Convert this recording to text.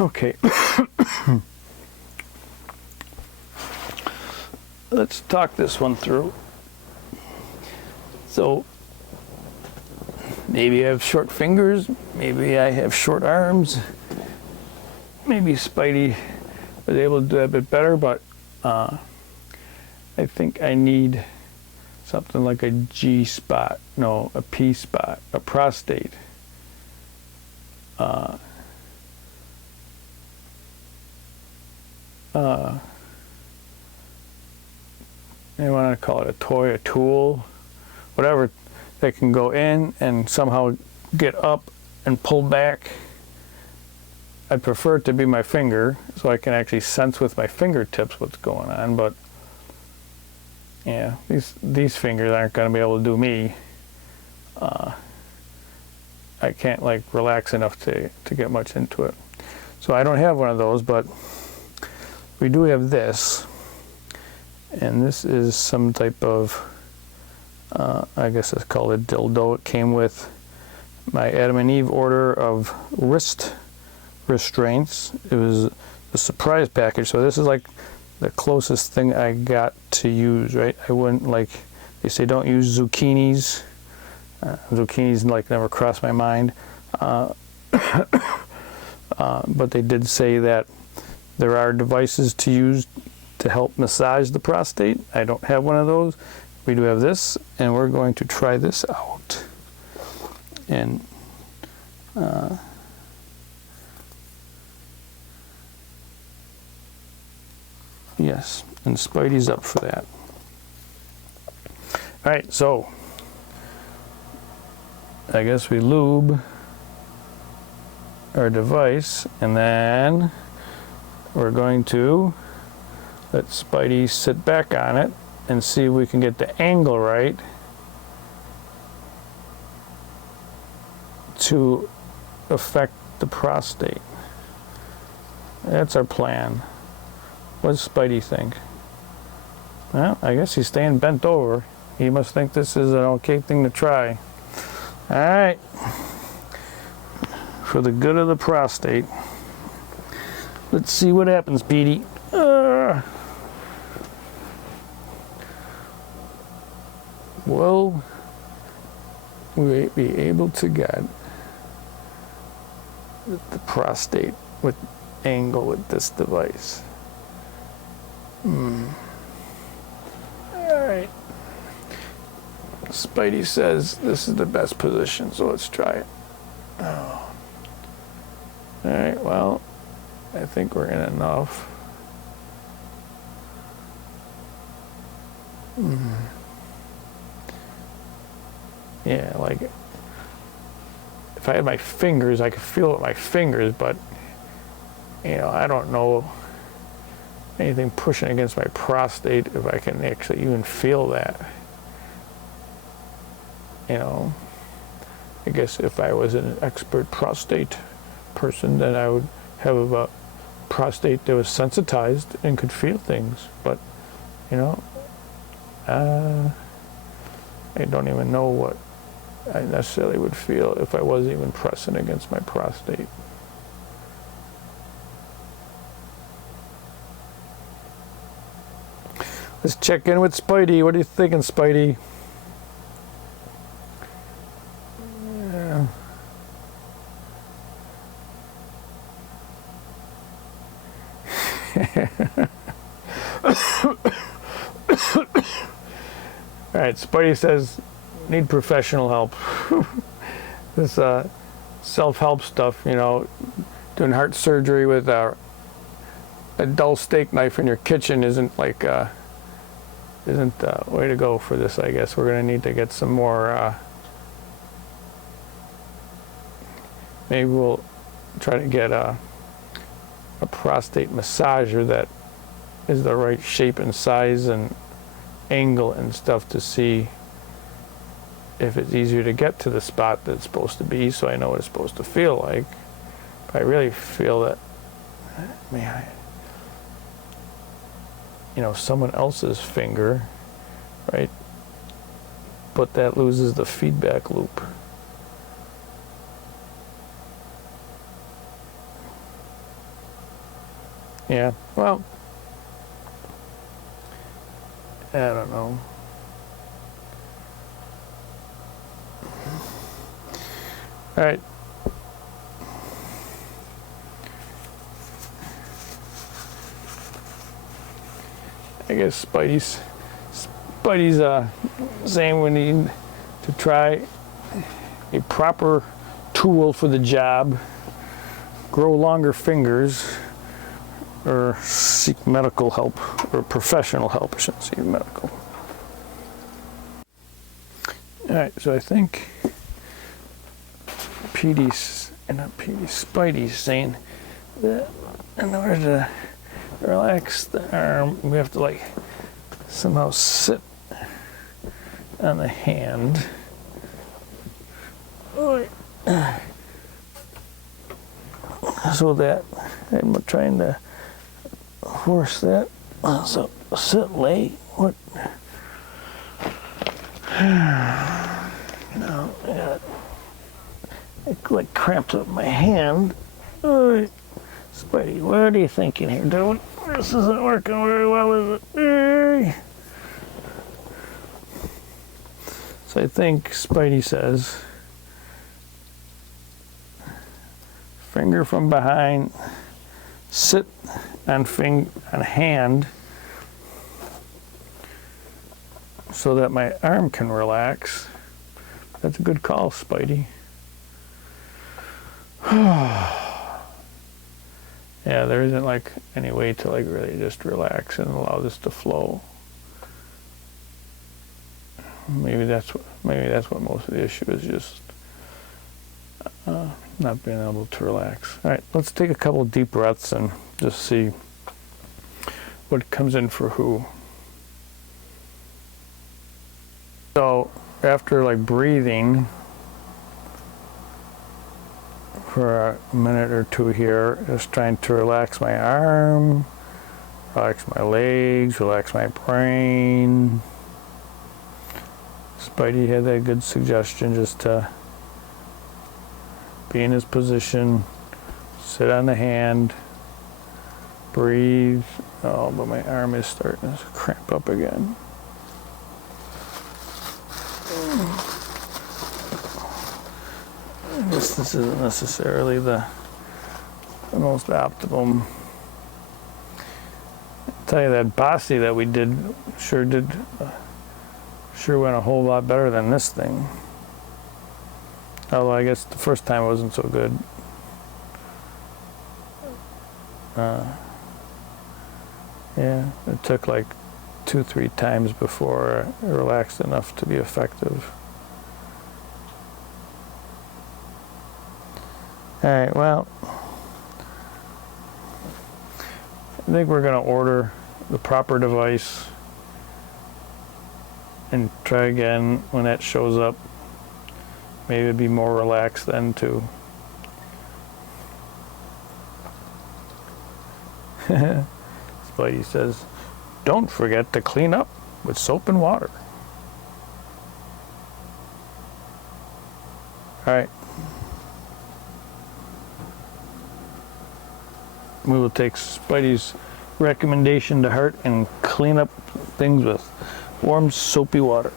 Okay. Let's talk this one through. So, maybe I have short fingers, maybe I have short arms, maybe Spidey was able to do a bit better, but I think I need something like a G spot, no, a P spot, a prostate. I want to call it a toy, a tool, whatever, that can go in and somehow get up and pull back. I'd prefer it to be my finger so I can actually sense with my fingertips what's going on, but yeah, these fingers aren't going to be able to do me. I can't like relax enough to get much into it. So I don't have one of those, but we do have this. And this is some type of, I guess it's called a dildo. It came with my Adam and Eve order of wrist restraints. It was a surprise package, so this is like the closest thing I got to use, right? I wouldn't, like, they say don't use zucchinis. Zucchinis like never crossed my mind. But they did say that there are devices to use to help massage the prostate. I don't have one of those. We do have this, and we're going to try this out. And yes, and Spidey's up for that. All right, so I guess we lube our device, and then we're going to let Spidey sit back on it and see if we can get the angle right to affect the prostate. That's our plan. What does Spidey think? Well, I guess he's staying bent over. He must think this is an okay thing to try. All right. For the good of the prostate. Let's see what happens, Petey. Will we be able to get the prostate with angle with this device? All right. Spidey says this is the best position, so let's try it. Oh. All right, well, I think we're in enough. Yeah, like if I had my fingers, I could feel it with my fingers, but you know, I don't know anything pushing against my prostate if I can actually even feel that. You know, I guess if I was an expert prostate person, then I would have a prostate that was sensitized and could feel things, but you know, I don't even know what I necessarily would feel if I wasn't even pressing against my prostate. Let's check in with Spidey. What are you thinking, Spidey? Yeah. All right, Spidey says, need professional help. This self-help stuff, you know, doing heart surgery with a dull steak knife in your kitchen isn't like isn't the way to go for this. I guess we're going to need to get some more. Maybe we'll try to get a prostate massager that is the right shape and size and angle and stuff to see if it's easier to get to the spot that it's supposed to be, so I know what it's supposed to feel like. But I really feel that, man, you know, someone else's finger, right? But that loses the feedback loop. Yeah, well, I don't know. All right. I guess Spidey's saying we need to try a proper tool for the job, grow longer fingers, or seek medical help, or professional help. I shouldn't say medical. All right, so I think Spidey's saying that in order to relax the arm, we have to like somehow sit on the hand. So that I'm trying to force that. So sit, lay. What? No, it like cramps up my hand. Spidey, what are you thinking here, dude? This isn't working very well, is it? So I think Spidey says, finger from behind, sit on hand so that my arm can relax. That's a good call, Spidey. Yeah, there isn't like any way to like really just relax and allow this to flow. Maybe that's what most of the issue is, just not being able to relax. All right, let's take a couple of deep breaths and just see what comes in for who. So after like breathing for a minute or two here, just trying to relax my arm, relax my legs, relax my brain. Spidey had that good suggestion, just to be in his position, sit on the hand, breathe. Oh, but my arm is starting to cramp up again. I guess this isn't necessarily the most optimum. I'll tell you, that bossy that we did sure went a whole lot better than this thing. Although I guess the first time it wasn't so good. Yeah, it took like 2-3 times before I relaxed enough to be effective. All right, well, I think we're going to order the proper device and try again when that shows up. Maybe it'd be more relaxed then too. Spidey says, don't forget to clean up with soap and water. All right. We will take Spidey's recommendation to heart and clean up things with warm, soapy water.